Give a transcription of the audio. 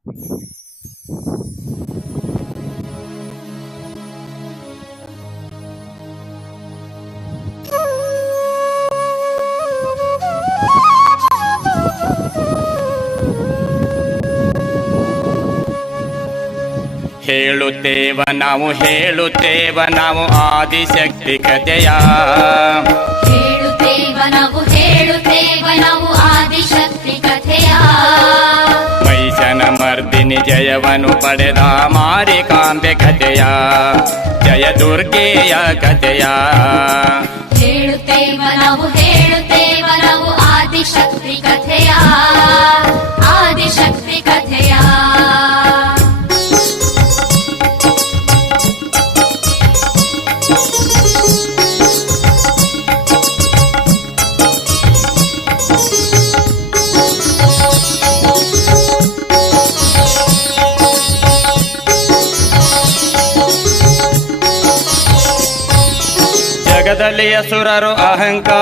ಹೇಳುತ್ತೇವ ನಾವು ಆದಿಶಕ್ತಿ ಕಥೆಯ. ಹೇಳುತ್ತೇವ ನಾವು ಆದಿಶಕ್ತಿ ಕಥೆಯ. ಮೈಷನ ಮರ್ದಿನಿ ಜಯವನ್ನು ಪಡೆದ ಮಾರಿಕಾಂಬೆ ಕಥೆಯ, ಜಯ ದುರ್ಗೆಯ ಕಥೆಯ. ಹೇಳುತ್ತೇವ ನಾವು ಆದಿಶಕ್ತಿ ಕಥೆಯ, ಆದಿಶಕ್ತಿ ಕಥೆಯ. ಜಗದಲ್ಲಿ ಅಸುರರು ಅಹಂಕಾರ